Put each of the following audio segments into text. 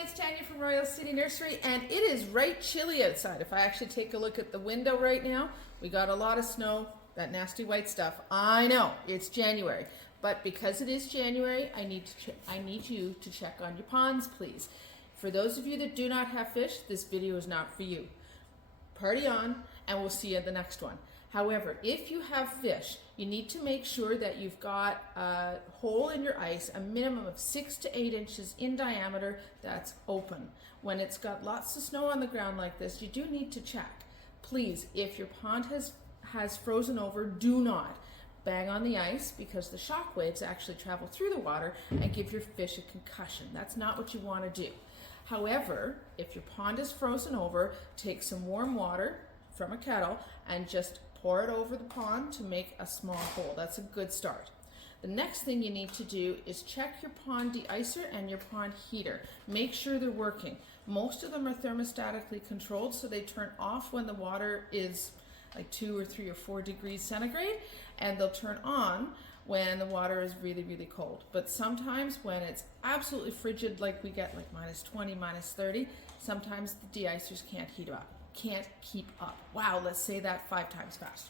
it's Tanya from Royal City Nursery, and it is right chilly outside. If I actually take a look at the window right now, we got a lot of snow, that nasty white stuff. I know, it's January, but because it is January, I need you to check on your ponds, please. For those of you that do not have fish, this video is not for you. Party on, and we'll see you at the next one. However, if you have fish, you need to make sure that you've got a hole in your ice, a minimum of 6 to 8 inches in diameter that's open. When it's got lots of snow on the ground like this, you do need to check. Please, if your pond has frozen over, do not bang on the ice because the shock waves actually travel through the water and give your fish a concussion. That's not what you want to do. However, if your pond is frozen over, take some warm water from a kettle and just pour it over the pond to make a small hole. That's a good start. The next thing you need to do is check your pond de-icer and your pond heater. Make sure they're working. Most of them are thermostatically controlled, so they turn off when the water is like 2 or 3 or 4 degrees centigrade, and they'll turn on when the water is really, really cold. But sometimes when it's absolutely frigid, like we get like -20, -30, sometimes the de-icers can't keep up. Wow, let's say that 5 times fast.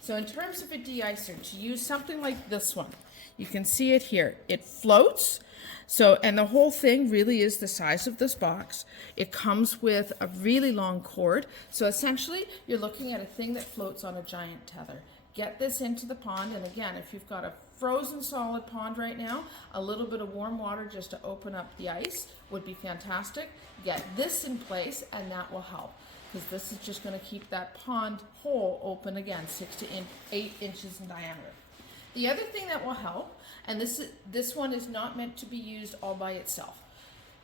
So in terms of a de-icer, to use something like this one, you can see it here. It floats. So, and the whole thing really is the size of this box. It comes with a really long cord. So essentially, you're looking at a thing that floats on a giant tether. Get this into the pond, and again, if you've got a frozen solid pond right now, a little bit of warm water just to open up the ice would be fantastic. Get this in place, and that will help, because this is just going to keep that pond hole open again, 6 to 8 inches in diameter. The other thing that will help, and this one is not meant to be used all by itself.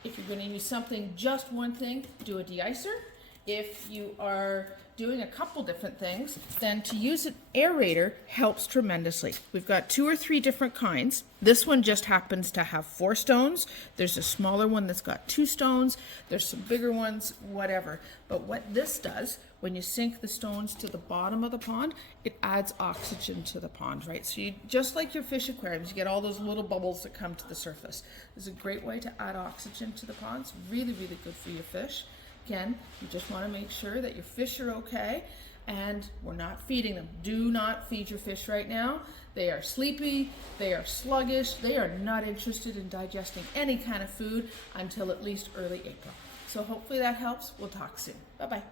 If you're going to use something, just one thing, do a de-icer. If you are doing a couple different things, then to use an aerator helps tremendously. We've got 2 or 3 different kinds. This one just happens to have 4 stones. There's a smaller one that's got 2 stones. There's some bigger ones, whatever. But what this does, when you sink the stones to the bottom of the pond, it adds oxygen to the pond, right? So you, just like your fish aquariums, you get all those little bubbles that come to the surface. This is a great way to add oxygen to the pond. It's really, really good for your fish. Again, you just want to make sure that your fish are okay, and we're not feeding them. Do not feed your fish right now. They are sleepy, they are sluggish, they are not interested in digesting any kind of food until at least early April. So hopefully that helps. We'll talk soon. Bye-bye.